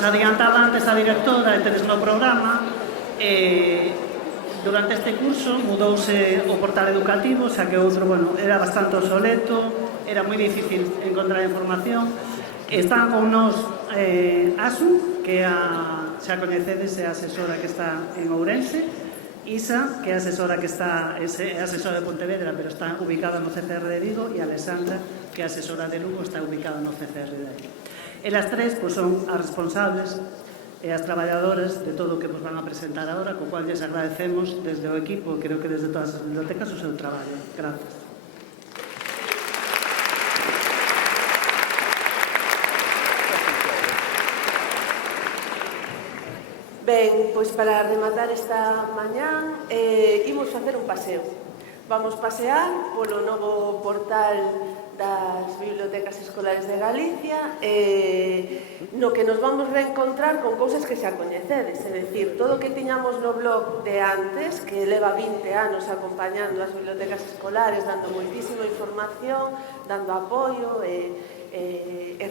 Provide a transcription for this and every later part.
vos adiantaba antes a directora e tedes no programa, durante este curso mudouse o portal educativo, xa que outro, bueno, era bastante obsoleto, era moi difícil encontrar información. Están con nos Asu, que xa coñecedes, é a asesora que está en Ourense, Isa, que é a asesora que está, é asesora de Pontevedra, pero está ubicada no CCR de Vigo, e Alexandra, que é asesora de Lugo, está ubicada no CCR de aí. Elas tres son as responsables e as traballadoras de todo o que vos van a presentar agora, co cual lles agradecemos desde o equipo, creo que desde todas as bibliotecas, o seu traballo. Gracias. Ben, pois para rematar esta mañá, imos facer un paseo. Vamos pasear polo novo portal das Bibliotecas Escolares de Galicia, no que nos vamos reencontrar con cousas que xa coñecedes, é dicir, todo o que tiñamos no blog de antes, que leva 20 anos acompañando as bibliotecas escolares, dando moitísima información, dando apoio e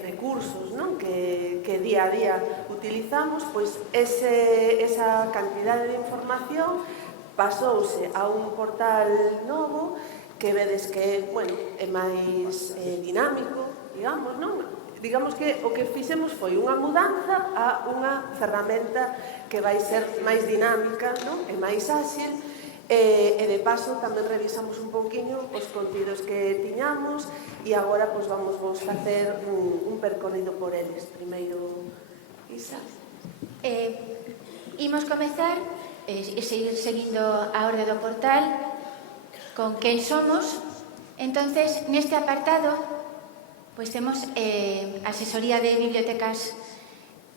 recursos, non? Que día a día utilizamos, pois esa cantidade de información pasouse a un portal novo que vedes que, bueno, é máis dinámico, digamos, non? Digamos que o que fixemos foi unha mudanza a unha ferramenta que vai ser máis dinámica, non? E máis áxil, e de paso tamén revisamos un pouquiño os contidos que tiñamos e agora pois vamos facer un percorrido por eles. Primeiro, Isa. Imos comezar e seguir seguindo a orde do portal con quen somos. Entonces, neste apartado, pois temos asesoría de bibliotecas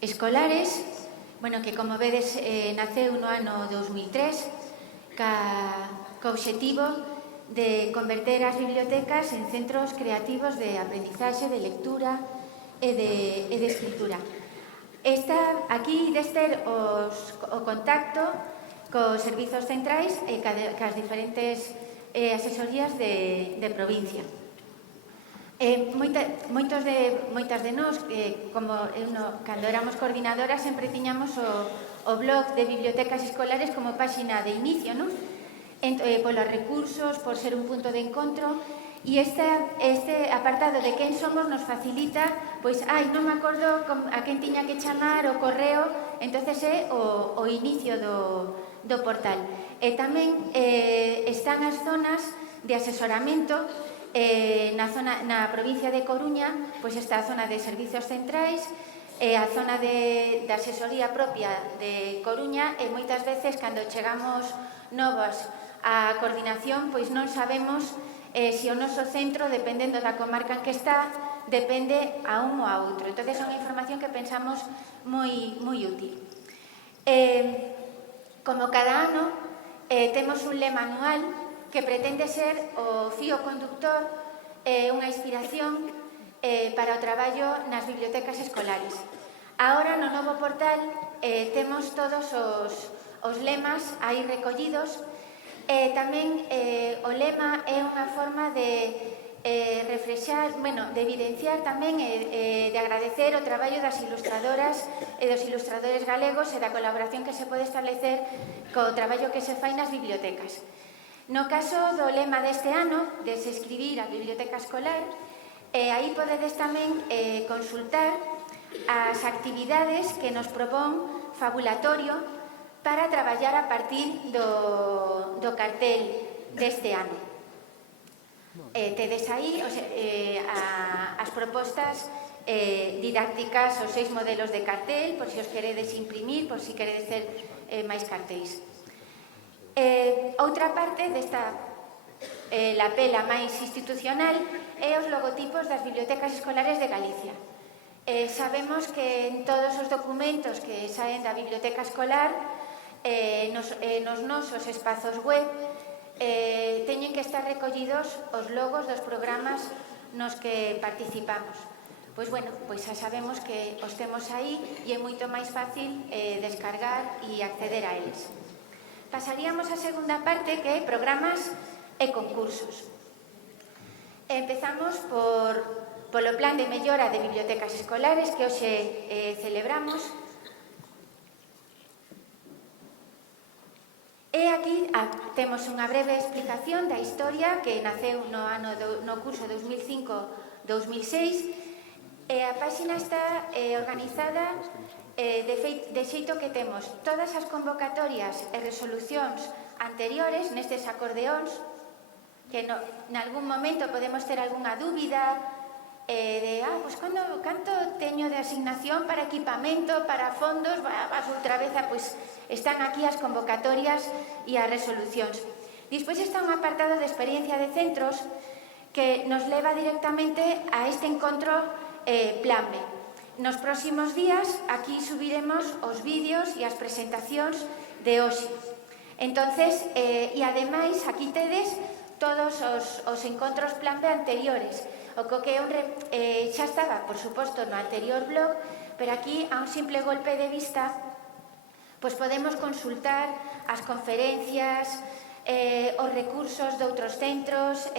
escolares, bueno, que como vedes naceu no ano 2003 co obxectivo de converter as bibliotecas en centros creativos de aprendizaxe, de lectura e de escritura. Aquí deste o contacto cos servizos centrais e cas diferentes asesorías de provincia. Moitas de nós, como cando éramos coordinadoras, sempre tiñamos o blog de bibliotecas escolares como páxina de inicio, non? Polos recursos, por ser un punto de encontro, e este apartado de quen somos nos facilita, pois, non me acordo a quen tiña que chamar, o correo, entonces é o inicio do portal. E tamén están as zonas de asesoramento. Na provincia de Coruña, pois está a zona de servizos centrais, a zona de asesoría propia de Coruña, e moitas veces cando chegamos novos á coordinación, pois non sabemos se o noso centro, dependendo da comarca en que está, depende a un ou a outro. Entón, é unha información que pensamos moi útil. Como cada ano, temos un lema anual que pretende ser o fío conductor e unha inspiración para o traballo nas bibliotecas escolares. Agora, no novo portal, temos todos os lemas aí recollidos, e tamén o lema é unha forma de reflexar, de evidenciar tamén e de agradecer o traballo das ilustradoras e dos ilustradores galegos e da colaboración que se pode establecer co traballo que se fai nas bibliotecas. No caso do lema deste ano, de se escribir a biblioteca escolar, aí podedes tamén consultar as actividades que nos propón Fabulatorio para traballar a partir do cartel deste ano. Tedes aí as propostas didácticas, os 6 modelos de cartel, por se os queredes imprimir, por se queredes ter máis cartéis. Outra parte desta lapela máis institucional é os logotipos das bibliotecas escolares de Galicia. Sabemos que en todos os documentos que saen da biblioteca escolar, nos nosos espazos web, teñen que estar recollidos os logos dos programas nos que participamos. Pois xa sabemos que os temos aí e é moito máis fácil descargar e acceder a eles. Pasaríamos á segunda parte, que é programas e concursos. Empezamos polo plan de mellora de bibliotecas escolares que hoxe celebramos. E aquí temos unha breve explicación da historia que naceu no curso 2005-2006 e a páxina está organizada de xeito que temos todas as convocatorias e resolucións anteriores nestes acordeóns que en algún momento podemos ter algunha dúbida pois canto teño de asignación para equipamento, para fondos, vas outra vez, pois están aquí as convocatorias e as resolucións. Despois está un apartado de experiencia de centros que nos leva directamente a este encontro Plan B. Nos próximos días aquí subiremos os vídeos e as presentacións de hoxe. Entonces, e ademais aquí tedes todos os encontros Plan B anteriores. O que xa estaba, por suposto, no anterior blog, pero aquí, a un simple golpe de vista, pois podemos consultar as conferencias, os recursos de outros centros,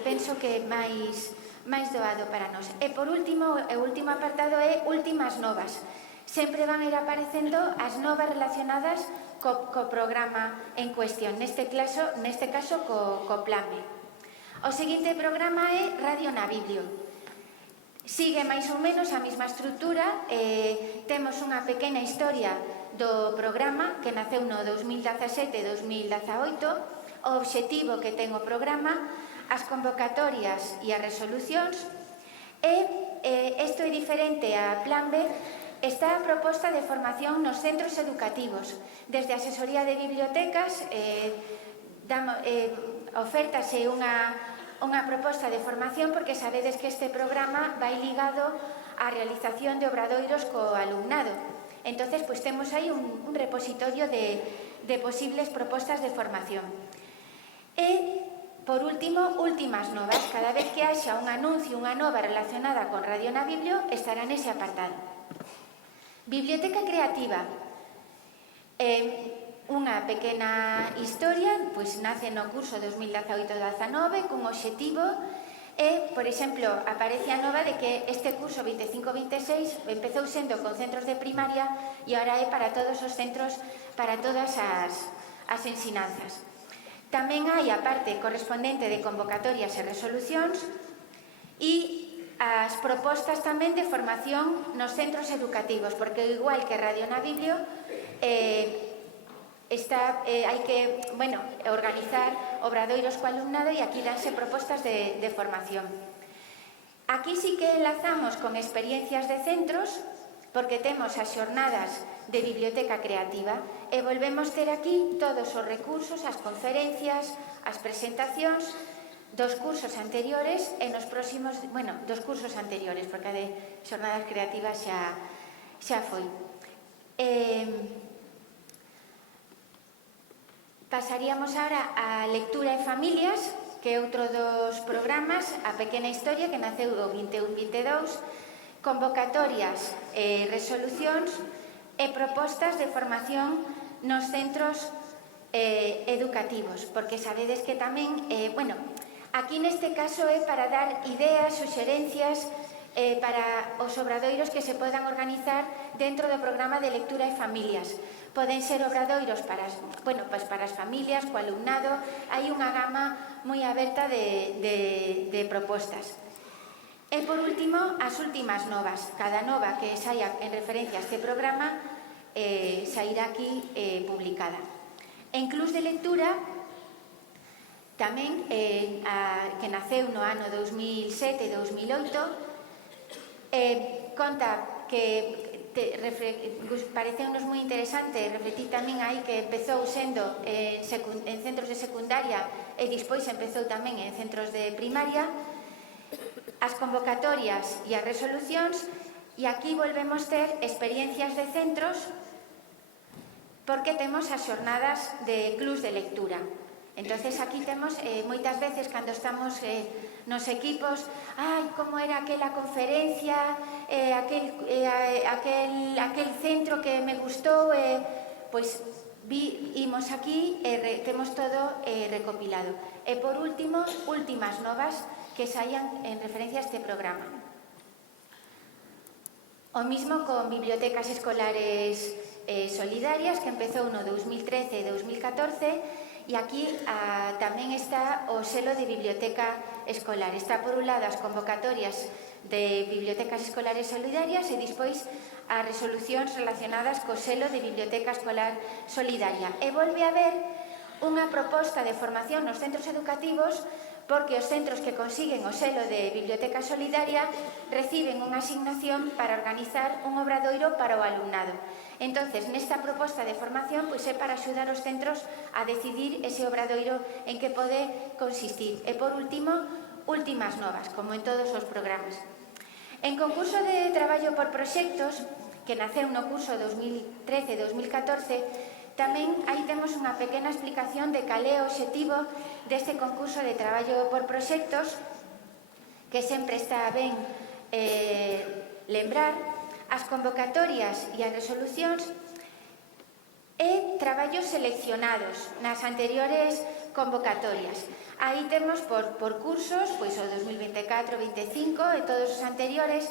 penso que máis doado para nós. E por último, o último apartado é últimas novas. Sempre van a ir aparecendo as novas relacionadas co programa en cuestión, neste caso co Plan B. O seguinte programa é Radio na Biblio. Sigue máis ou menos a mesma estrutura. Temos unha pequena historia do programa que naceu no 2017-2018, o obxectivo que ten o programa, as convocatorias e as resolucións. Isto é diferente a Plan B. Está a proposta de formación nos centros educativos. Desde a asesoría de bibliotecas ofértase unha proposta de formación porque sabedes que este programa vai ligado á realización de obradoiros co alumnado. Entonces, pois temos aí un repositorio de posibles propostas de formación. E, por último, últimas novas. Cada vez que haxa un anuncio, unha nova relacionada con Radio na Biblio, estará nese apartado. Biblioteca creativa. Unha pequena historia, pois nace no curso 2018-19 cun obxectivo e, por exemplo, aparece a nova de que este curso 25-26 empezou sendo con centros de primaria e agora é para todos os centros, para todas as ensinanzas. Tamén hai a parte correspondente de convocatorias e resolucións e as propostas tamén de formación nos centros educativos, porque igual que Radio na Biblio, hai que organizar obradoiros co alumnado e aquí danse propostas de formación. Aquí sí que enlazamos con experiencias de centros porque temos as xornadas de biblioteca creativa e volvemos ter aquí todos os recursos, as conferencias, as presentacións dos cursos anteriores e nos próximos, dos cursos anteriores, porque a de xornadas creativas xa foi. Pasaríamos ahora a lectura e familias, que é outro dos programas, a pequena historia que naceu do 21-22, convocatorias e resolucións e propostas de formación nos centros educativos, porque sabedes que tamén, aquí neste caso é para dar ideas, suxerencias para os obradoiros que se podan organizar dentro do programa de lectura e familias. Poden ser obradoiros para as familias, co alumnado, hai unha gama moi aberta de propostas. E por último, as últimas novas. Cada nova que saia en referencia a este programa sairá aquí publicada. En Clubs de Lectura, tamén, que naceu no ano 2007-2008, conta que pareceunos moi interesante refletir tamén aí que empezou sendo en centros de secundaria e despois empezou tamén en centros de primaria, as convocatorias e as resolucións, e aquí volvemos ter experiencias de centros porque temos as xornadas de clubs de lectura. Entonces aquí temos moitas veces cando estamos nos equipos, como era aquela conferencia, aquel centro que me gustou, pois imos aquí e temos todo recopilado. E por último, últimas novas que saian en referencia a este programa. O mismo con bibliotecas escolares solidarias que empezou no 2013 e 2014 e aquí tamén está o selo de biblioteca escolar. Está por un lado as convocatorias de bibliotecas escolares solidarias e despois as resolucións relacionadas co selo de biblioteca escolar solidaria. E volve a haber unha proposta de formación nos centros educativos porque os centros que consiguen o selo de biblioteca solidaria reciben unha asignación para organizar un obradoiro para o alumnado. Entonces, nesta proposta de formación, pois é para axudar os centros a decidir ese obradoiro en que pode consistir. E, por último, últimas novas, como en todos os programas. En concurso de traballo por proxectos, que naceu no curso 2013-2014, tamén aí temos unha pequena explicación de cal é o obxectivo deste concurso de traballo por proxectos, que sempre está ben lembrar. As convocatorias e as resolucións e traballos seleccionados nas anteriores convocatorias. Aí temos por cursos, pois o 2024-25 e todos os anteriores,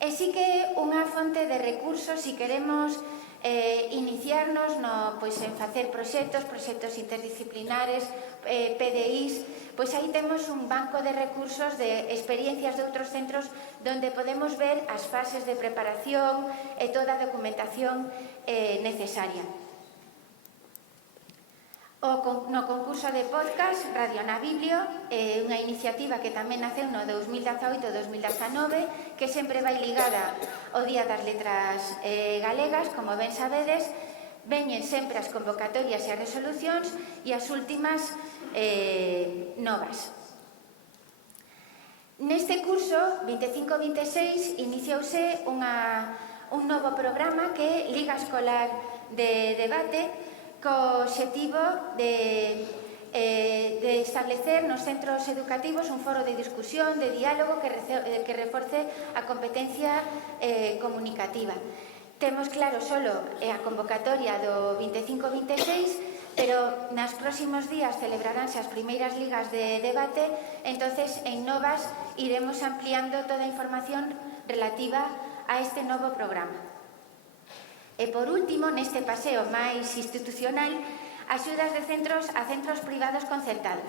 e sí que é unha fonte de recursos se queremos iniciarnos en facer proxectos interdisciplinares, PDIs, pois aí temos un banco de recursos de experiencias de outros centros donde podemos ver as fases de preparación e toda a documentación necesaria. No concurso de podcast Radio na Biblio é unha iniciativa que tamén naceu no 2018-2019 que sempre vai ligada ao Día das Letras Galegas, como ben sabedes. Veñen sempre as convocatorias e as resolucións e as últimas novas. Neste curso 25-26 iniciouse un novo programa que é Liga Escolar de Debate, co obxectivo de establecer nos centros educativos un foro de discusión, de diálogo que reforce a competencia comunicativa. Temos claro solo a convocatoria do 25-26, pero nos próximos días celebraránse as primeiras ligas de debate, entonces en novas iremos ampliando toda a información relativa a este novo programa. E por último, neste paseo máis institucional, axudas de centros a centros privados concertados,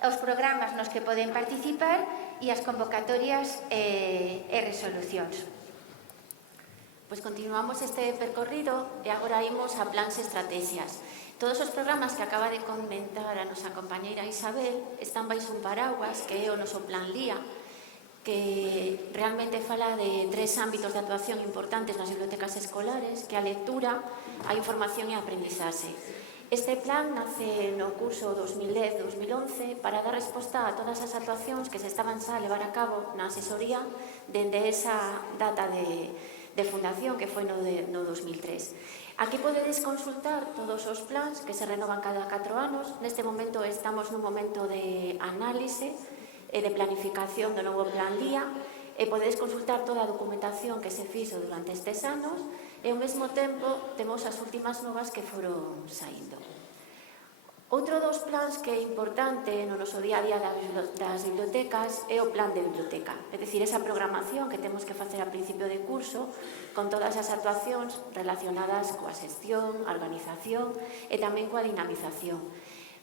os programas nos que poden participar e as convocatorias e resolucións. Pois continuamos este percorrido e agora imos a plans e estrategias. Todos os programas que acaba de comentar a nosa compañeira Isabel están baixo un paraguas que é o noso plan LIA, que realmente fala de 3 ámbitos de actuación importantes nas bibliotecas escolares, que a lectura, a información e a aprendizaxe. Este plan nace no curso 2010-2011 para dar resposta a todas as actuacións que se estaban xa a levar a cabo na asesoría dende esa data de fundación que foi no 2003. Aquí podedes consultar todos os plans que se renovan cada 4 anos. Neste momento estamos nun momento de análise e de planificación do novo plan LIA e podedes consultar toda a documentación que se fixo durante estes anos e ao mesmo tempo temos as últimas novas que foron saindo. Outro dos plans que é importante no noso día a día das bibliotecas é o plan de biblioteca, é dicir, esa programación que temos que facer a principio de curso con todas as actuacións relacionadas coa xestión, a organización e tamén coa dinamización.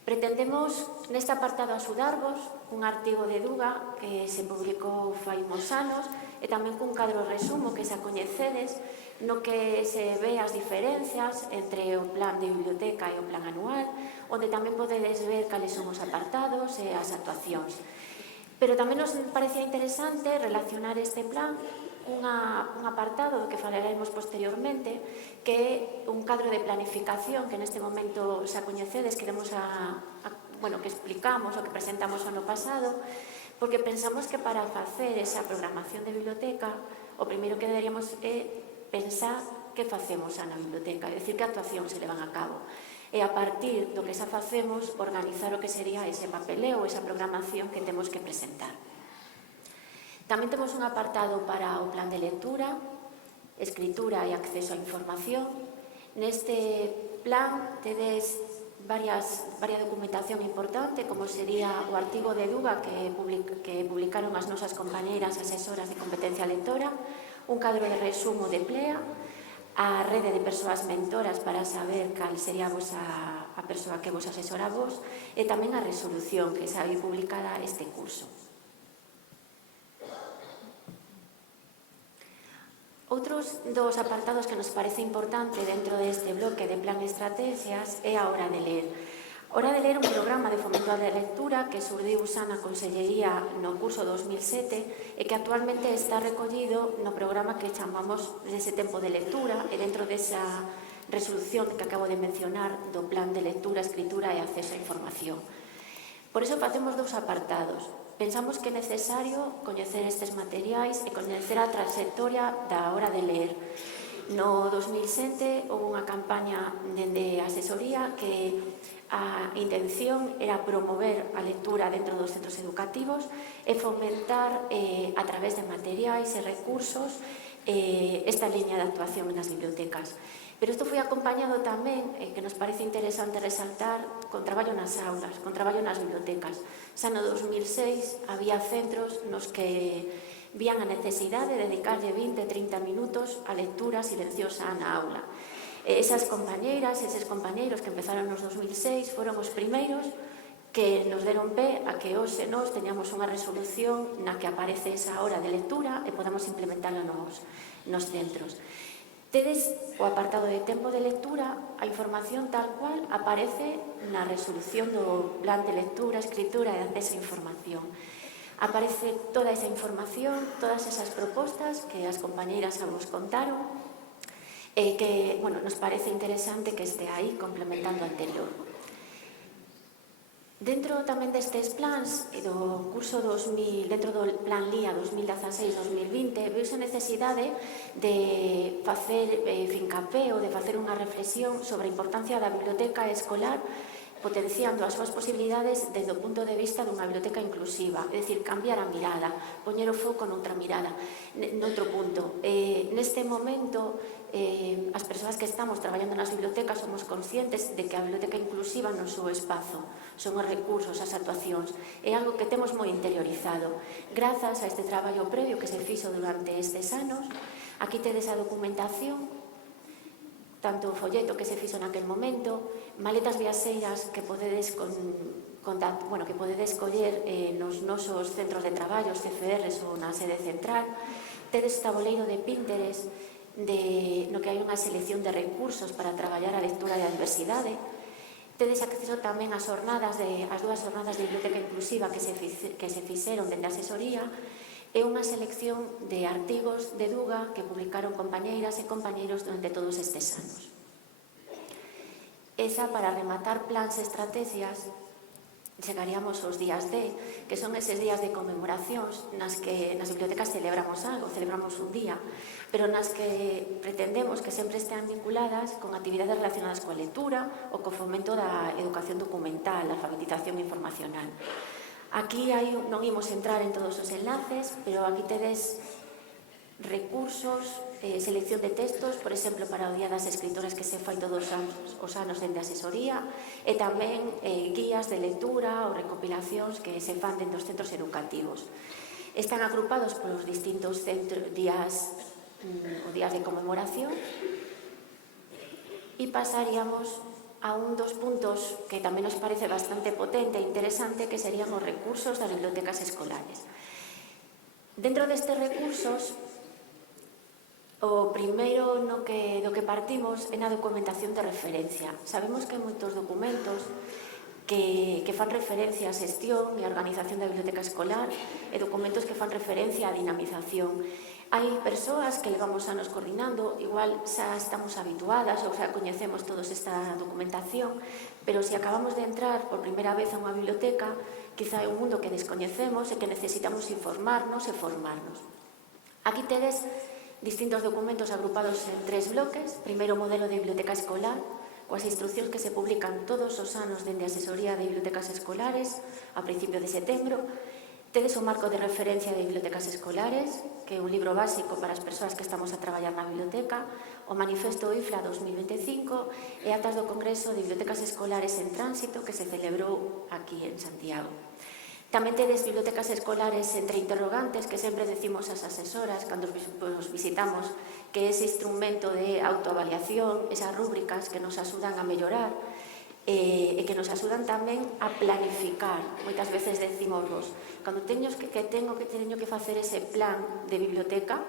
Pretendemos neste apartado axudarvos cun artigo de Duga que se publicou fai uns anos e tamén cun cadro resumo que xa coñecedes no que se ve as diferencias entre o plan de biblioteca e o plan anual, onde tamén podedes ver cales son os apartados e as actuacións. Pero tamén nos parecía interesante relacionar este plan un apartado do que falaremos posteriormente, que é un cadro de planificación que neste momento xa coñecedes, que explicamos o que presentamos ano pasado, porque pensamos que para facer esa programación de biblioteca o primeiro que deberíamos é pensar que facemos na biblioteca, é dicir, que actuacións se levan a cabo. E a partir do que xa facemos, organizar o que sería ese papeleo, esa programación que temos que presentar. Tamén temos un apartado para o plan de lectura, escritura e acceso á información. Neste plan tedes varias documentación importante, como sería o artigo de Duga que publicaron as nosas compañeiras asesoras de competencia lectora, un cadro de resumo de PLEA, a rede de persoas mentoras para saber cal sería a persoa que vos asesora a vos, e tamén a resolución que sabe publicada este curso. Outros dos apartados que nos parece importante dentro deste bloque de plan e estrategias é a Hora de Ler. Hora de Ler é un programa de fomento da lectura que surdiu xa na Consellería no curso 2007 e que actualmente está recollido no programa que chamamos dese tempo de lectura e dentro desa resolución que acabo de mencionar do plan de lectura, escritura e acceso á información. Por iso facemos dous apartados. Pensamos que é necesario coñecer estes materiais e coñecer a trayectoria da Hora de Ler. No 2007 houve unha campaña dende a asesoría que a intención era promover a lectura dentro dos centros educativos e fomentar a través de materiais e recursos esta liña de actuación nas bibliotecas. Pero isto foi acompañado tamén, que nos parece interesante resaltar, con traballo nas aulas, con traballo nas bibliotecas. Xa no 2006 había centros nos que vían a necesidade de dedicarlle 20-30 minutos a lectura silenciosa na aula. Esas compañeiras, eses compañeiros que empezaron nos 2006 foron os primeiros que nos deron pé a que hoxe nós teñamos unha resolución na que aparece esa hora de lectura e podamos implementarla nos centros. Tedes o apartado de tempo de lectura, a información tal cual aparece na resolución do plan de lectura, escritura e acceso á información. Aparece toda esa información, todas esas propostas que as compañeiras vos contaron e que, bueno, nos parece interesante que este aí complementando o anterior. Dentro tamén destes plans do curso 2000, dentro do plan LIA 2016-2020, veuse a necesidade de facer fincapé ou de facer unha reflexión sobre a importancia da biblioteca escolar potenciando as súas posibilidades desde o punto de vista dunha biblioteca inclusiva, é dicir, cambiar a mirada, poñer o foco noutra mirada, noutro punto. Neste momento, as persoas que estamos traballando nas bibliotecas somos conscientes de que a biblioteca inclusiva non é o espazo, son os recursos, as actuacións. É algo que temos moi interiorizado. Grazas a este traballo previo que se fixo durante estes anos, aquí tedes a documentación, tanto o folleto que se fixo naquel momento, maletas viaxeiras que podedes que podedes coller nos nosos centros de traballo, os CFRs ou na sede central. Tedes tabuleiro de Pinterest no que hai unha selección de recursos para traballar a lectura e a diversidade. Tedes acceso tamén ás dúas jornadas de biblioteca inclusiva que se fixeron dende a asesoría e unha selección de artigos de Duga que publicaron compañeiras e compañeiros durante todos estes anos. Esa, para rematar plans e estrategias, chegaríamos aos días D, que son eses días de conmemoracións nas que nas bibliotecas celebramos algo, celebramos un día, pero nas que pretendemos que sempre estean vinculadas con actividades relacionadas coa lectura ou co fomento da educación documental, da alfabetización informacional. Aquí non imos entrar en todos os enlaces, pero aquí tedes recursos, selección de textos, por exemplo, para o Día das Escritoras que se fai todos os anos dende a asesoría, e tamén guías de lectura ou recopilacións que se fan dentro dos centros educativos. Están agrupados polos distintos días de conmemoración e pasaríamos a un dos puntos que tamén nos parece bastante potente e interesante, que serían os recursos das bibliotecas escolares. Dentro destes recursos, o primeiro do que partimos é na documentación de referencia. Sabemos que hai moitos documentos que fan referencia á xestión e á organización da biblioteca escolar e documentos que fan referencia á dinamización. Hai persoas que levamos anos coordinando, igual xa estamos habituadas ou xa coñecemos todos esta documentación, pero se acabamos de entrar por primeira vez a unha biblioteca, quizá é un mundo que descoñecemos e que necesitamos informarnos e formarnos. Aquí tedes distintos documentos agrupados en 3 bloques. Primeiro, o modelo de biblioteca escolar, coas instruccións que se publican todos os anos dende a asesoría de bibliotecas escolares a principio de setembro. Tedes o marco de referencia de bibliotecas escolares, que é un libro básico para as persoas que estamos a traballar na biblioteca, o manifesto IFLA 2025 e atas do Congreso de Bibliotecas Escolares en Tránsito que se celebrou aquí en Santiago. Tamén tedes bibliotecas escolares entre interrogantes, que sempre decimos ás asesoras cando os visitamos, que ese instrumento de autoavaliación, esas rúbricas que nos axudan a mellorar e que nos axudan tamén a planificar. Moitas veces decimos, cando teño que facer ese plan de biblioteca,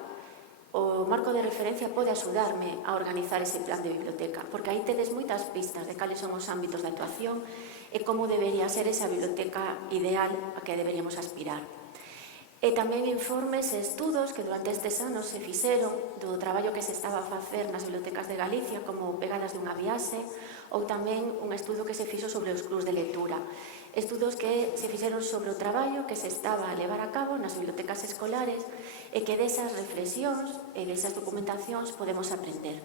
o marco de referencia pode axudarme a organizar ese plan de biblioteca, porque aí tedes moitas pistas de cales son os ámbitos de actuación e como debería ser esa biblioteca ideal a que deberíamos aspirar. E tamén informes e estudos que durante estes anos se fixeron do traballo que se estaba a facer nas bibliotecas de Galicia, como Pegadas dunha viaxe, ou tamén un estudo que se fixo sobre os clubs de lectura. Estudos que se fixeron sobre o traballo que se estaba a levar a cabo nas bibliotecas escolares e que desas reflexións e desas documentacións podemos aprender.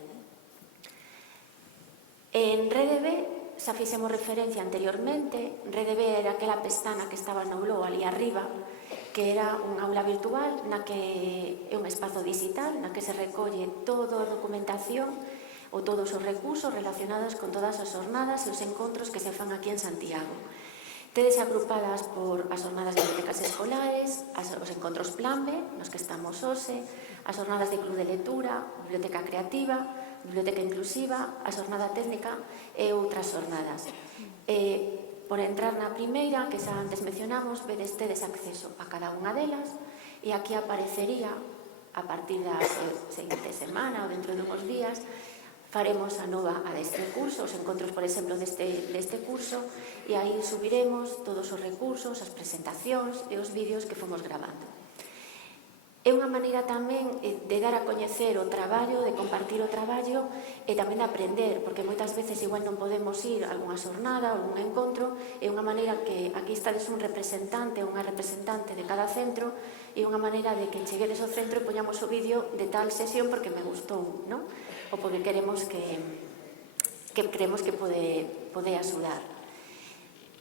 En RedeB xa fixemos referencia anteriormente. RedeB era aquela pestana que estaba no blog ali arriba, que era unha aula virtual na que é un espazo digital na que se recolle toda a documentación ou todos os recursos relacionados con todas as jornadas e os encontros que se fan aquí en Santiago. Tedes agrupadas por as jornadas de bibliotecas escolares, os encontros Plan B, nos que estamos hoxe, as jornadas de club de lectura, biblioteca creativa, biblioteca inclusiva, a xornada técnica e outras jornadas. Por entrar na primeira, que xa antes mencionamos, tedes acceso a cada unha delas e aquí aparecería, a partir da seguinte semana ou dentro de uns días, faremos a nova a deste curso, os encontros, por exemplo, deste curso, e aí subiremos todos os recursos, as presentacións e os vídeos que fomos gravando. É unha maneira tamén de dar a coñecer o traballo, de compartir o traballo e tamén de aprender, porque moitas veces igual non podemos ir a algunha xornada, a algún encontro, é unha maneira que aquí estades un representante ou unha representante de cada centro, e unha maneira de que cheguedes ao centro e poñamos o vídeo de tal sesión porque me gustou, non? Ou porque queremos que creemos que pode axudar.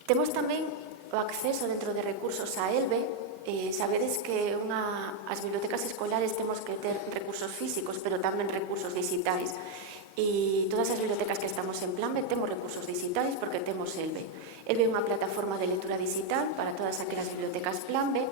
Temos tamén o acceso dentro de recursos a ELBE. Sabedes que as bibliotecas escolares temos que ter recursos físicos, pero tamén recursos digitais. E todas as bibliotecas que estamos en Plan B temos recursos digitais porque temos ELBE. ELBE é unha plataforma de lectura digital para todas aquelas bibliotecas Plan B.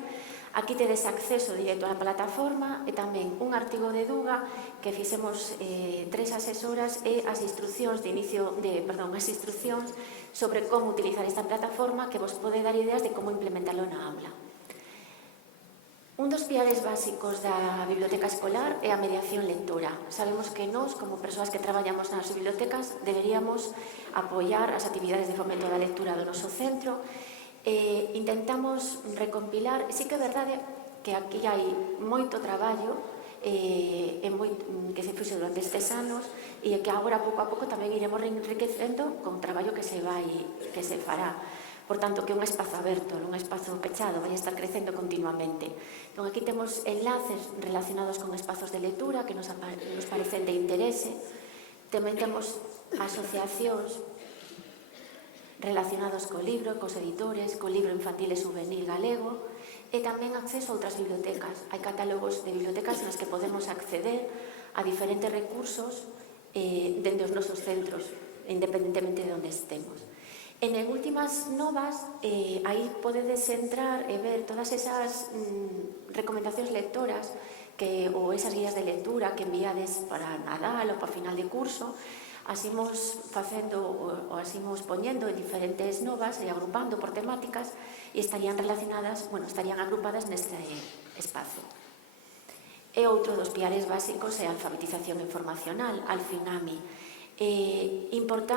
Aquí tedes acceso directo á plataforma e tamén un artigo de Duga que fixemos 3 asesoras e as instruccións as instruccións sobre como utilizar esta plataforma que vos pode dar ideas de como implementarlo na aula. Un dos piares básicos da biblioteca escolar é a mediación lectora. Sabemos que nós, como persoas que traballamos nas bibliotecas, deberíamos apoiar as actividades de fomento da lectura do noso centro. Intentamos recompilar, sí que é verdade que aquí hai moito traballo que se fixo durante estes anos e que agora pouco a pouco tamén iremos enriquecendo con o traballo que se fará. Por tanto, que é un espazo aberto, non un espazo pechado, vai estar crecendo continuamente. Entón, aquí temos enlaces relacionados con espazos de lectura que nos parecen de interese. Tamén temos asociacións relacionados co libro, cos editores, co libro infantil e juvenil galego, e tamén acceso a outras bibliotecas. Hai catálogos de bibliotecas nas que podemos acceder a diferentes recursos dende os nosos centros, independentemente de onde estemos. En últimas novas, aí podedes entrar e ver todas esas recomendacións lectoras ou esas guías de lectura que enviades para Nadal ou para final de curso. Así imos poñendo en diferentes novas e agrupando por temáticas e estarían agrupadas neste espazo. E outro dos piares básicos é a alfabetización informacional, Alfinami.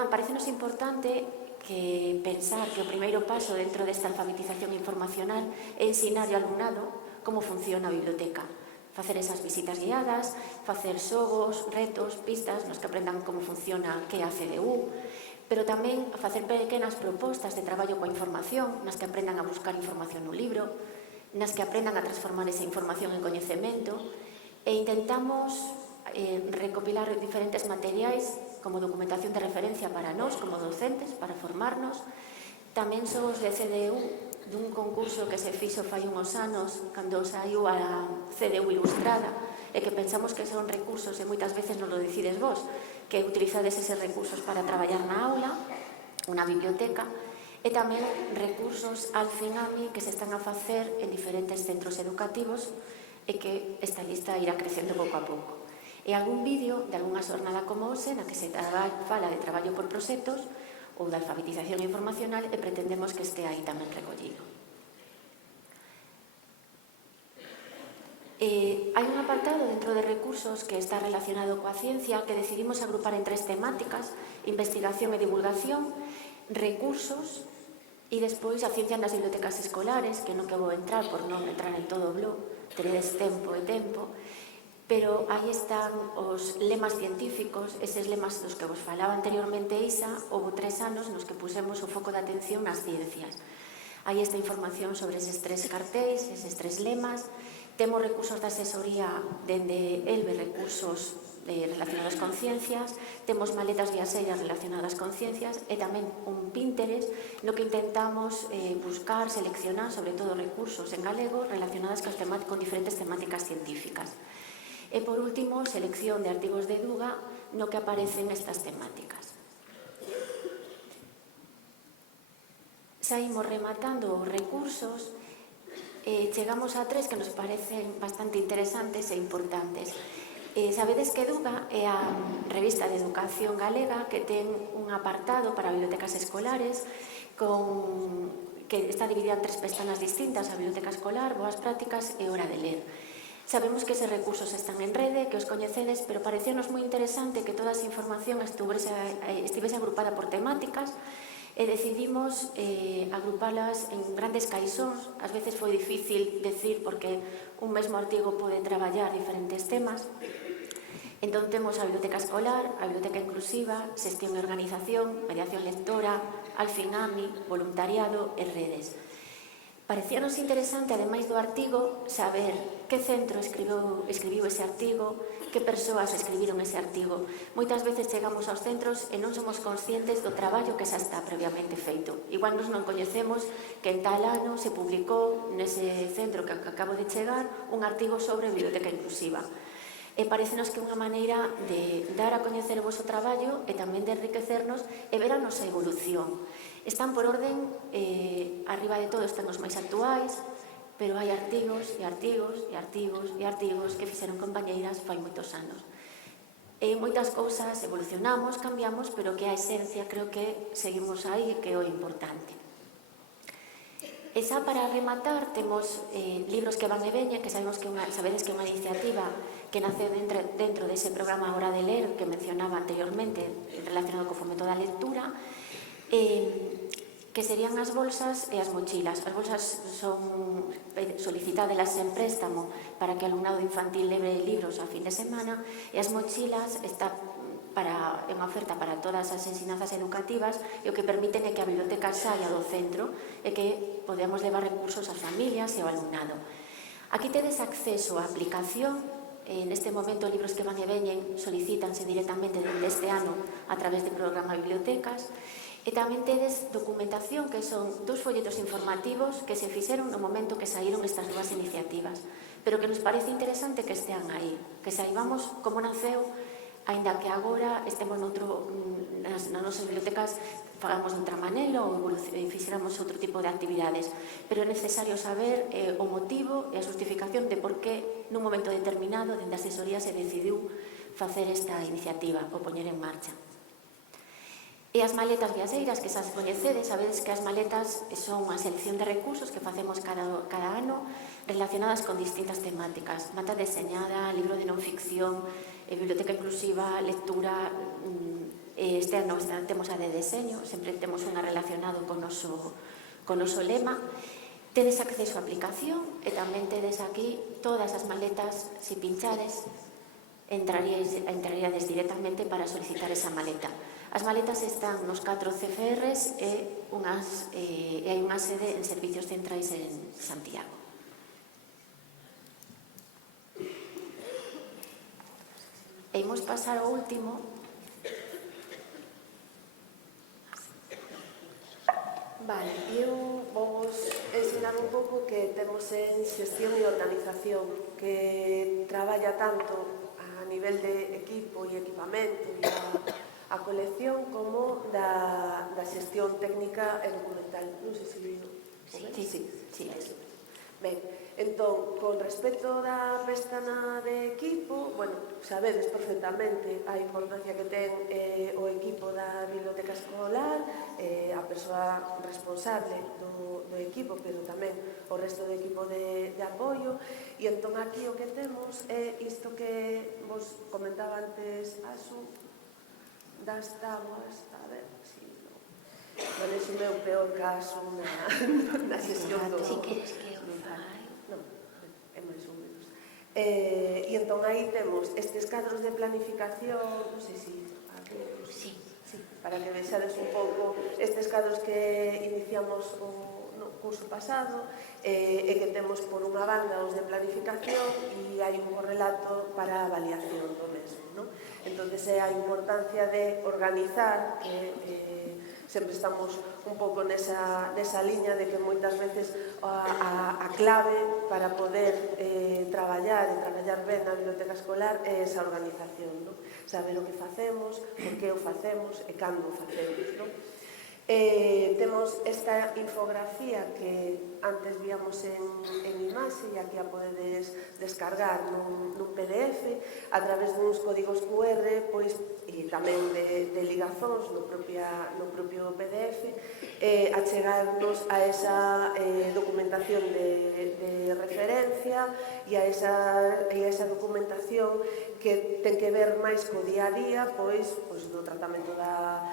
Parecenos importante que pensar que o primeiro paso dentro desta alfabetización informacional é ensinar ao alumnado como funciona a biblioteca. Facer esas visitas guiadas, facer xogos, retos, pistas, nos que aprendan como funciona que é a CDU, pero tamén facer pequenas propostas de traballo coa información, nas que aprendan a buscar información no libro, nas que aprendan a transformar esa información en coñecemento, e intentamos recopilar diferentes materiais como documentación de referencia para nós, como docentes, para formarnos. Tamén somos de CDU, dun concurso que se fixo fai uns anos, cando saiu a CDU ilustrada, e que pensamos que son recursos, e moitas veces non lo decides vos, que utilizades eses recursos para traballar na aula, unha biblioteca, e tamén recursos al FINAMI que se están a facer en diferentes centros educativos e que esta lista irá crecendo pouco a pouco. E algún vídeo de algunha xornada como hoxe na que se fala de traballo por proxectos ou de alfabetización informacional e pretendemos que este aí tamén recollido. Hai un apartado dentro de recursos que está relacionado coa ciencia que decidimos agrupar en 3 temáticas: investigación e divulgación, recursos e despois a ciencia nas bibliotecas escolares, que non que vou entrar por non entrar en todo o blog, teredes tempo e tempo, pero aí están os lemas científicos, eses lemas dos que vos falaba anteriormente Isa. Houve 3 anos nos que pusemos o foco de atención nas ciencias. Aí está información sobre eses 3 cartéis, eses 3 lemas. Temos recursos de asesoría dende ELBE, recursos relacionados con ciencias, temos maletas viaxeiras relacionadas con ciencias e tamén un Pinterest no que intentamos buscar, seleccionar sobre todo recursos en galego relacionadas con diferentes temáticas científicas. E por último, selección de artigos de Duga no que aparecen estas temáticas. Saímos rematando os recursos. Chegamos a 3 que nos parecen bastante interesantes e importantes. Sabedes que Duga é a revista de educación galega que ten un apartado para bibliotecas escolares que está dividida en 3 pestanas distintas: a biblioteca escolar, boas prácticas e hora de ler. Sabemos que eses recursos están en rede, que os coñecedes, pero pareceunos moi interesante que toda esa información estivese agrupada por temáticas e decidimos agrupalas en grandes caixóns. Ás veces foi difícil decir porque un mesmo artigo pode traballar diferentes temas. Entón temos a biblioteca escolar, a biblioteca inclusiva, xestión e organización, mediación lectora, al FINAMI, voluntariado e redes. Parecíanos interesante, ademais do artigo, saber que centro escribiu ese artigo, que persoas escribiron ese artigo. Moitas veces chegamos aos centros e non somos conscientes do traballo que xa está previamente feito. Igual nos non coñecemos que en tal ano se publicou nese centro que acabo de chegar un artigo sobre biblioteca inclusiva. E parecenos que é unha maneira de dar a coñecer o vosso traballo e tamén de enriquecernos e ver a nosa evolución. Están por orden, arriba de todo están os máis actuais, pero hai artigos e artigos e artigos e artigos que fixeron compañeiras fai moitos anos. E moitas cousas evolucionamos, cambiamos, pero que a esencia creo que seguimos aí, que é o importante. E xa para rematar temos libros que van e veñen, que sabedes que é unha iniciativa que nace dentro dese programa Hora de Ler que mencionaba anteriormente relacionado co fomento da lectura, que serían as bolsas e as mochilas. As bolsas son solicitadas en préstamo para que o alumnado infantil leve libros a fin de semana, e as mochilas é unha oferta para todas as ensinanzas educativas e o que permiten é que a biblioteca saia do centro e que podemos levar recursos ás familias e ao alumnado. Aquí tedes acceso á aplicación. Neste momento, libros que van e veñen solicítanse directamente deste ano a través do programa Bibliotecas. E tamén tedes documentación, que son 2 folletos informativos que se fixeron no momento que saíron estas dúas iniciativas, pero que nos parece interesante que estean aí, que saibamos como naceu, aínda que agora estemos nas nosas bibliotecas fagamos de outra maneira ou fixéramos outro tipo de actividades, pero é necesario saber o motivo e a justificación de por que nun momento determinado dende a asesoría se decidiu facer esta iniciativa ou poñer en marcha. E as maletas viaxeiras, que xa se coñecedes, sabedes que as maletas son unha selección de recursos que facemos cada ano relacionadas con distintas temáticas: banda deseñada, libro de non ficción, biblioteca inclusiva, lectura. Este ano temos a de deseño, sempre temos unha relacionado con o noso lema. Tedes acceso á aplicación e tamén tedes aquí todas as maletas. Se pinchades, entraríades directamente para solicitar esa maleta. As maletas están nos 4 CFRs e hai unha sede en Servicios Centrais en Santiago. E imos pasar ao último. Vale, eu vos ensinar un pouco que temos en xestión e organización, que traballa tanto a nivel de equipo e equipamento e a a colección como da xestión técnica e documental. Non sei se viu. Sí. Ben, entón, con respecto da pestana de equipo, bueno, sabedes perfectamente a importancia que ten o equipo da biblioteca escolar, a persoa responsable do equipo, pero tamén o resto do equipo de apoio, e entón aquí o que temos é isto que vos comentaba antes, Asu, das táboas, a ver, si non é o meu peor caso na xestión do... Si queres que eu fai. Non, é máis ou menos. E entón aí temos estes cadros de planificación, non sei se... Sí. Para que vexades un pouco estes cadros que iniciamos no curso pasado e que temos por unha banda os de planificación e hai un correlato para a avaliación do mesmo, non? Entón, é a importancia de organizar, que sempre estamos un pouco nesa liña de que moitas veces a clave para poder traballar ben na biblioteca escolar é esa organización, non? Saber o que facemos, por que o facemos e cando o facemos, non? Temos esta infografía que antes víamos en imaxe e aquí a podedes descargar nun PDF a través duns códigos QR, pois, e tamén de ligazóns no propio PDF, a chegarnos a esa documentación de referencia e a esa documentación que ten que ver máis co día a día, pois do tratamento da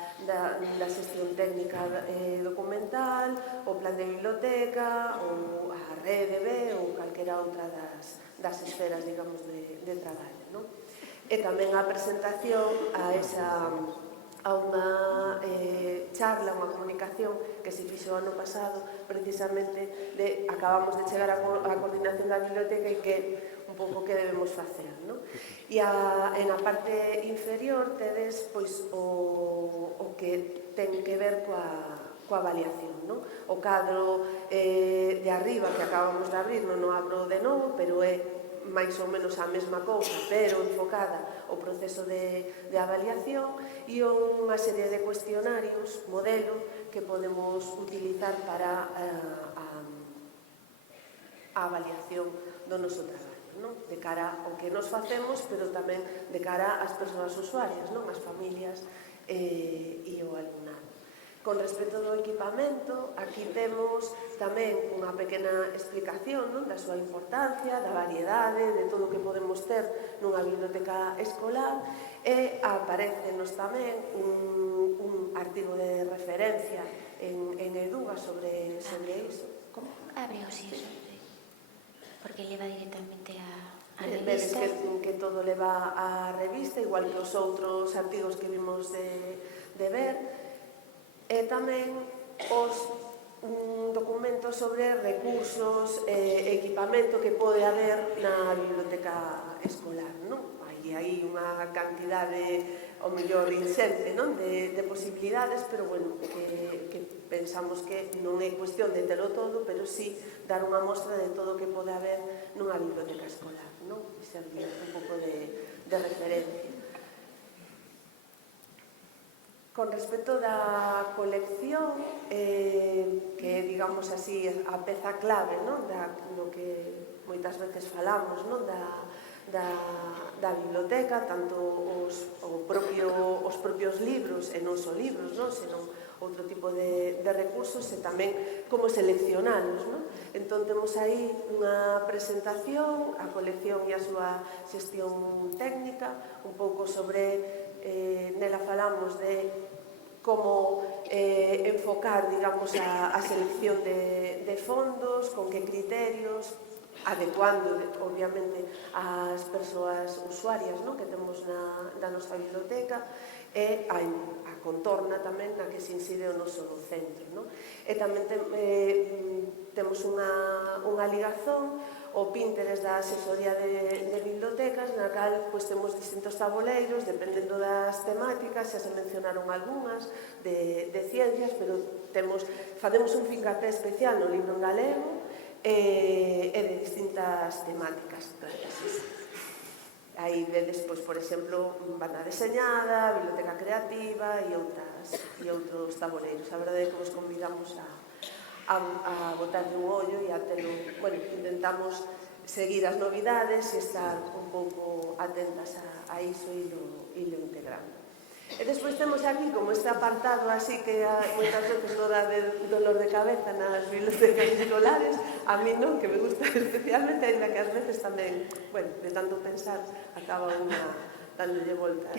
xestión técnica documental, o plan de biblioteca, ou a rede B, ou calquera outra das esferas, digamos, de traballo, non? E tamén a presentación a unha charla, unha comunicación que se fixo ano pasado, precisamente, acabamos de chegar á coordinación da biblioteca e que un pouco que debemos facer, non? E en a parte inferior tedes pois o que ten que ver coa avaliación, non? O cadro de arriba que acabamos de abrir, non o abro de novo, pero é máis ou menos a mesma cousa, pero enfocada ao proceso de avaliación e unha serie de cuestionarios, modelo, que podemos utilizar para a avaliación do noso traballo, non? De cara ao que nos facemos, pero tamén de cara ás persoas usuarias, non? As familias e o alumnado. Con respecto do equipamento, aquí temos tamén unha pequena explicación, non? Da súa importancia, da variedade, de todo o que podemos ter nunha biblioteca escolar, e aparecenos tamén un artigo de referencia en Eduga sobre iso. Como? Abre o si eso, porque leva directamente a Vedes revista. que todo leva a revista, igual que os outros artigos que vimos de ver, e tamén os documentos sobre recursos e equipamento que pode haber na biblioteca escolar, non? Hai unha cantidade, ao mellor, inxente, non? De posibilidades, pero, bueno, que pensamos que non é cuestión de telo todo, pero sí dar unha mostra de todo o que pode haber nunha biblioteca escolar, non? Servir un pouco de referencia. Con respecto da colección, que digamos así a peza clave, non? No que moitas veces falamos, non? Da biblioteca, tanto os propios libros, e non só libros, non? Senón outro tipo de recursos, e tamén como seleccionalos, non? Entón temos aí unha presentación, a colección e a súa xestión técnica, un pouco sobre... nela falamos de como enfocar, digamos, a selección de fondos, con que criterios, adecuando, obviamente, as persoas usuarias, non? Que temos na nosa biblioteca, e a contorna tamén na que se incide o noso centro, non? E tamén temos unha ligazón o Pinterest da asesoría de bibliotecas, na cal temos distintos tabuleiros, dependendo das temáticas, xa se mencionaron algunhas de ciencias, pero facemos un fincapé especial no libro en galego e de distintas temáticas. Aí vedes, pois, por exemplo, banda deseñada, biblioteca creativa e outros taboleiros. A verdade é que vos convidamos a botar un ollo e a telo, bueno, intentamos seguir as novidades e estar un pouco atentas a iso e lo integrando. E despois temos aquí como este apartado así que moitas veces non dá dolor de cabeza nas bibliotecas escolares, a mí non, que me gusta especialmente, ainda que ás veces tamén, bueno, de tanto pensar, acaba unha dándolle voltas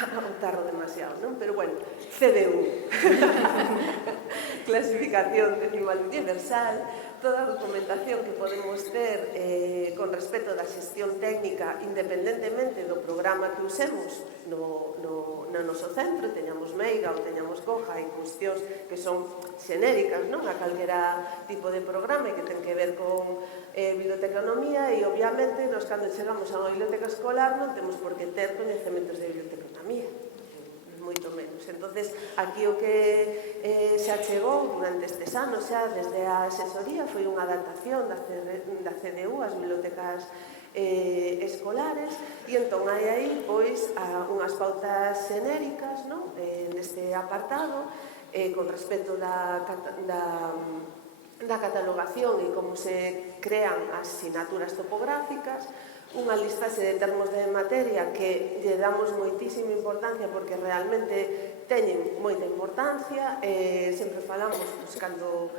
ao tarro demasiado, non? Pero bueno, CDU, clasificación decimal universal, toda a documentación que podemos ter con respecto da xestión técnica independentemente do programa que usemos no noso centro, teñamos Meiga ou teñamos Coja, hai cuestións que son xenéricas, non? A calquera tipo de programa e que ten que ver con biblioteconomía e obviamente nos cando chegamos a unha biblioteca escolar non temos por que ter coñecementos de biblioteconomía, moito menos. Entonces, aquí o que se achegou durante estes anos xa desde a asesoría foi unha adaptación da CDU ás bibliotecas escolares e entón hai aí pois unhas pautas xenéricas neste apartado con respecto da catalogación e como se crean as sinaturas topográficas, unha listaxe de termos de materia que lle damos moitísima importancia porque realmente teñen moita importancia. Sempre falamos, cando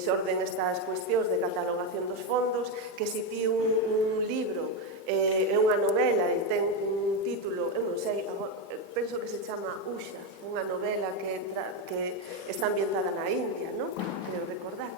xorden estas cuestións de catalogación dos fondos, que se ti un libro é unha novela e ten un título, eu non sei, penso que se chama Usha, unha novela que está ambientada na India, non? Creo recordar.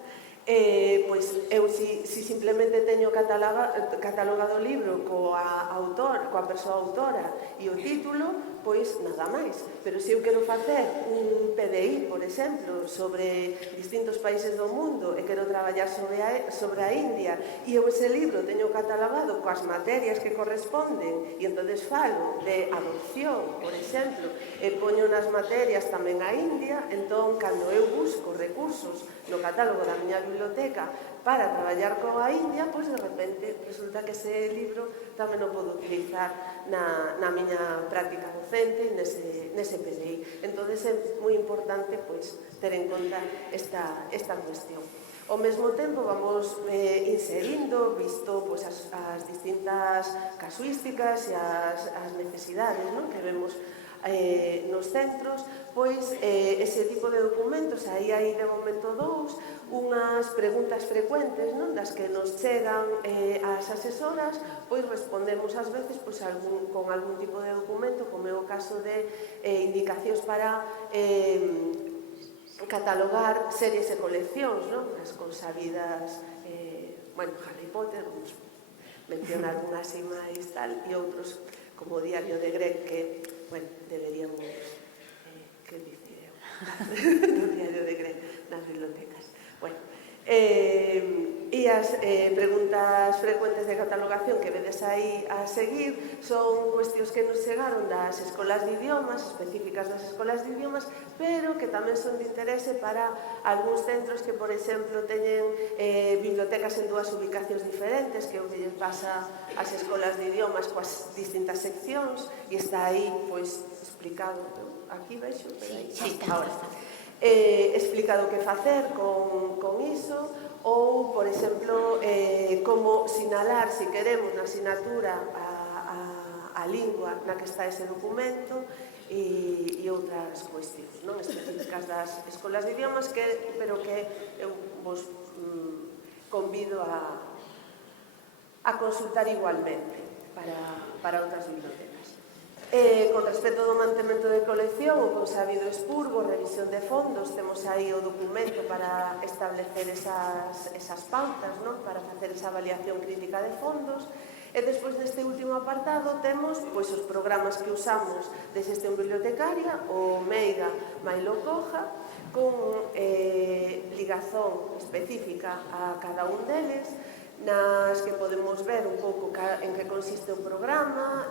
Pois eu si simplemente teño catalogado o libro coa persoa autora e o título, pois nada máis. Pero se eu quero facer un PDI, por exemplo, sobre distintos países do mundo e quero traballar sobre a India e eu ese libro teño catalogado coas materias que corresponden e entonces falo de adopción, por exemplo, e poño nas materias tamén a India, entón, cando eu busco recursos no catálogo da miña biblioteca para traballar coa India, pois de repente resulta que ese libro tamén o podo utilizar na miña práctica docente nese PDI. Entón é moi importante pois ter en conta esta cuestión. Ao mesmo tempo vamos inserindo, visto pois, as distintas casuísticas e as necesidades que vemos nos centros, pois ese tipo de documentos, aí hai de momento unhas preguntas frecuentes das que nos chegan as asesoras, pois respondemos ás veces con algún tipo de documento, como é o caso de indicacións para catalogar series e coleccións, as consabidas, Harry Potter, vamos mencionar unha así máis tal, e outros como o Diario de Greg, que, deberíamos, que dicir eu, do Diario de Greg nas bibliotecas. E as preguntas frecuentes de catalogación que vedes aí a seguir son cuestións que nos chegaron das escolas de idiomas, específicas das escolas de idiomas, pero que tamén son de interese para algúns centros que, por exemplo, teñen bibliotecas en dúas ubicacións diferentes, que é o que lles pasa ás escolas de idiomas coas distintas seccións, e está aí, pois, explicado. Aquí vexo, pero aí está. Explicado o que facer con iso, ou, por exemplo, como sinalar, se queremos, na asignatura a lingua na que está ese documento e outras cuestións específicas das escolas de idiomas, pero que eu vos convido a consultar igualmente para outras bibliotecas. Con respecto do mantemento de colección, o consabido expurgo, revisión de fondos, temos aí o documento para establecer esas pautas, para facer esa avaliación crítica de fondos. E despois deste último apartado temos os programas que usamos de xestión bibliotecaria, o Meiga Mailo Coja, con ligazón específica a cada un deles, nas que podemos ver un pouco en que consiste o programa,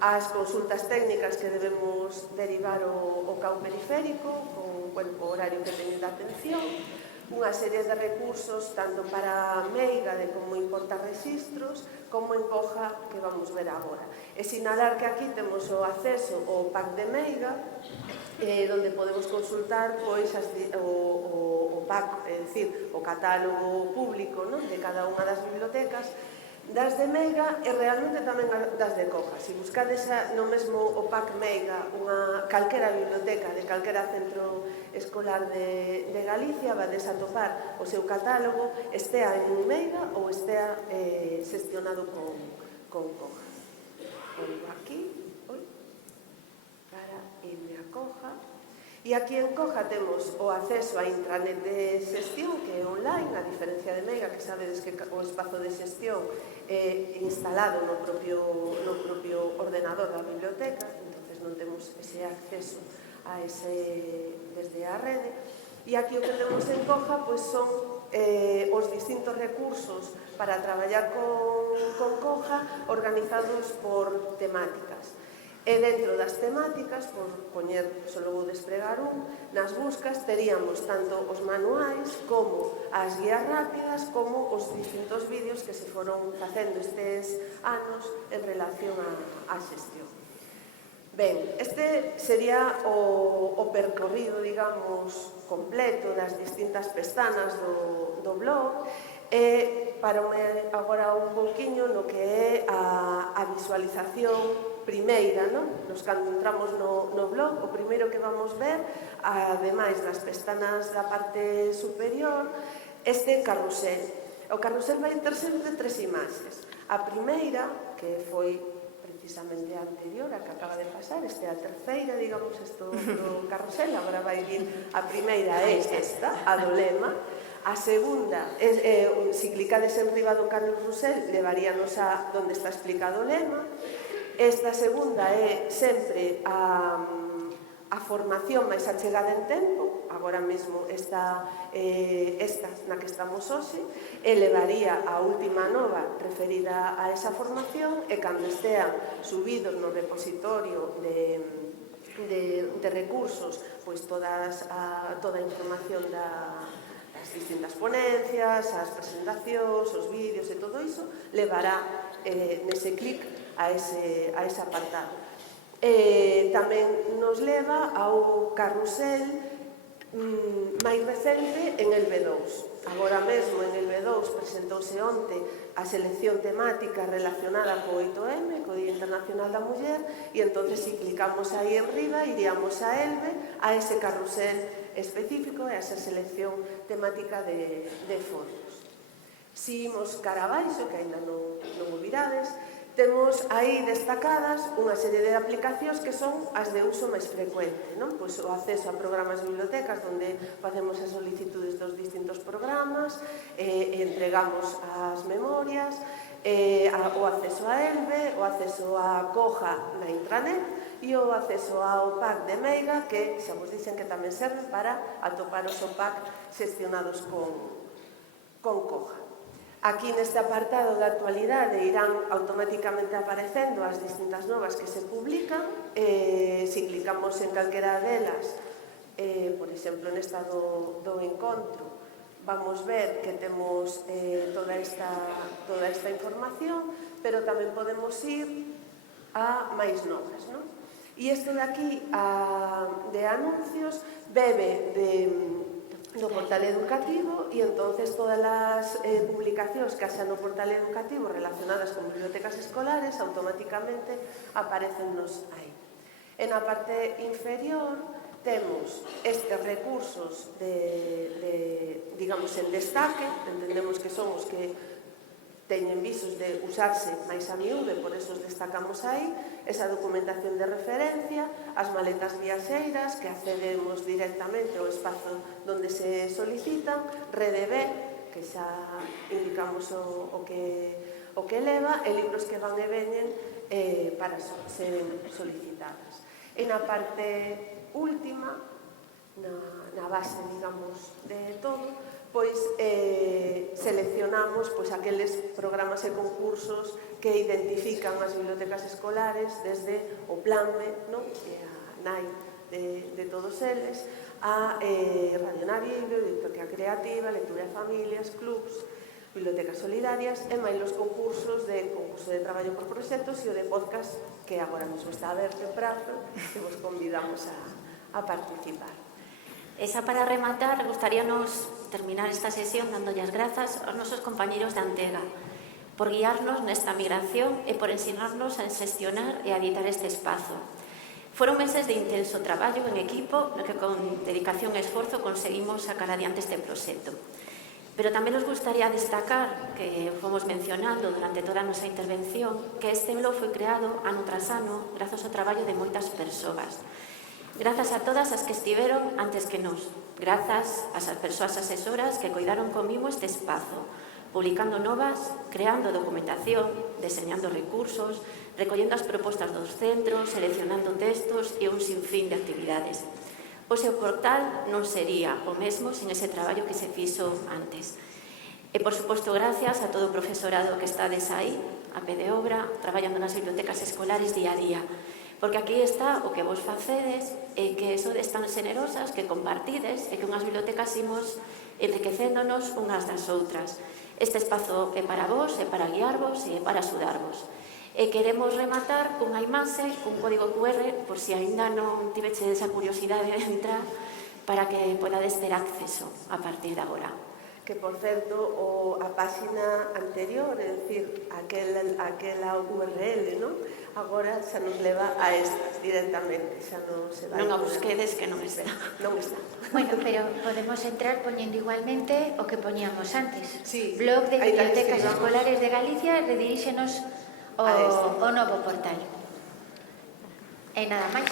as consultas técnicas que debemos derivar o CAU periférico, con o horario que teñen de atención, unha serie de recursos tanto para Meiga de como importar registros como en Coja que vamos ver agora. E sinalar que aquí temos o acceso ao PAC de Meiga donde podemos consultar pois o PAC, é dicir, o catálogo público de cada unha das bibliotecas das de Meiga e realmente tamén das de Coja. Se buscades no mesmo o PAC Meiga calquera biblioteca de calquera centro escolar de Galicia, vades a topar o seu catálogo, estea en Meiga ou estea xestionado con Coja. Volvo aquí, para irme a Coja. E aquí en Coja temos o acceso á intranet de xestión, que é online, a diferencia de Meiga, que sabedes que o espazo de xestión é instalado no propio ordenador da biblioteca, entonces non temos ese acceso a desde a rede. E aquí o que temos en Coja pois son os distintos recursos para traballar con Coja organizados por temáticas. E dentro das temáticas, por poñer, só vou despregar nas buscas teríamos tanto os manuais como as guías rápidas como os distintos vídeos que se foron facendo estes anos en relación á xestión. Ben, este sería o percorrido, digamos, completo das distintas pestanas do blog e parome agora un pouquiño no que é a visualización primeira, nos cando entramos no blog, o primeiro que vamos ver, ademais das pestanas da parte superior, este carrusel. O carrusel vai ter sempre 3 imaxes. A primeira, que foi precisamente a anterior, a que acaba de pasar, esta é a terceira, digamos, do carrusel, agora vai vir a primeira é esta, a do lema. A segunda, se clicades en riba do carrusel, levaríanos a donde está explicado o lema. Esta segunda é sempre a formación máis achegada en tempo, agora mesmo esta na que estamos hoxe, elevaría a última nova referida a esa formación e cando estean subidos no repositorio de recursos, pois toda a información das distintas ponencias, as presentacións, os vídeos e todo iso, levará nese clic a ese apartado. Tamén nos leva ao carrusel máis recente en el B2. Agora mesmo en el B2 presentouse onte a selección temática relacionada co 8M, co Día Internacional da Muller, e entonces se clicamos aí en riba iríamos a Elbe, a ese carrusel específico, a esa selección temática de foros. Si imos cara abaixo, que ainda non o virades, temos aí destacadas unha serie de aplicacións que son as de uso máis frecuente, pois o acceso a programas de bibliotecas onde facemos as solicitudes dos distintos programas, entregamos as memorias, o acceso a Elbe, o acceso a Coja na intranet e o acceso ao PAC de Meiga, que xa vos dixen que tamén serve para atopar os PAC xestionados con Coja. Aquí neste apartado da actualidade irán automáticamente aparecendo as distintas novas que se publican. Se clicamos en calquera delas, por exemplo, nesta do encontro, vamos ver que temos toda esta información, pero tamén podemos ir a máis novas. E isto de aquí de anuncios bebe do portal educativo e entonces todas as publicacións que haxa no portal educativo relacionadas con bibliotecas escolares automáticamente aparecennos aí. En a parte inferior temos estes recursos digamos en destaque, entendemos que son os que teñen visos de usarse máis a miúde, por eso os destacamos aí, esa documentación de referencia, as maletas viaxeiras que accedemos directamente ao espazo onde se solicitan, Rede B, que xa indicamos o que leva, e libros que van e veñen para ser solicitadas. E na parte última, na base, digamos, de todo, pois seleccionamos aqueles programas e concursos que identifican as bibliotecas escolares desde o PLANBE, que é a nai de todos eles, a Radio Navillo, Biblioteca Creativa, Lectura de Familias, clubs, bibliotecas solidarias e máis os concursos de concurso de traballo por proxectos e o de podcast que agora mesmo está aberto en prazo e vos convidamos a participar. Esa para rematar, gustaríanos terminar esta sesión dándolle as grazas aos nosos compañeiros de Antega por guiarnos nesta migración e por ensinarnos a xestionar e a editar este espazo. Foron meses de intenso traballo en equipo no que con dedicación e esforzo conseguimos sacar adiante este proxecto. Pero tamén nos gustaría destacar, que fomos mencionando durante toda a nosa intervención, que este blog foi creado ano tras ano grazas ao traballo de moitas persoas. Grazas a todas as que estiveron antes que nós. Grazas ás persoas asesoras que coidaron comigo este espazo, publicando novas, creando documentación, deseñando recursos, recollendo as propostas dos centros, seleccionando textos e un sinfín de actividades. O seu portal non sería o mesmo sen ese traballo que se fixo antes. E, por suposto, gracias a todo o profesorado que estades aí, a pé de obra, traballando nas bibliotecas escolares día a día. Porque aquí está o que vos facedes e que sodes tan generosas que compartides e que unhas bibliotecas imos enriquecéndonos unhas das outras. Este espazo é para vos, é para guiarvos e é para axudarvos. E queremos rematar cunha imaxe, cun código QR, por se aínda non tiveche esa curiosidade de entrar, para que podades ter acceso a partir de agora. Que, por certo, a páxina anterior, é dicir, aquela URL, non? Agora xa nos leva a esta directamente, xa non se vai. Non a busquedes que non está. Non está. Bueno, pero podemos entrar poñendo igualmente o que poñíamos antes. Sí, Blog de aí tamén Bibliotecas escribamos. Escolares de Galicia rediríxenos o novo portal. E nada máis.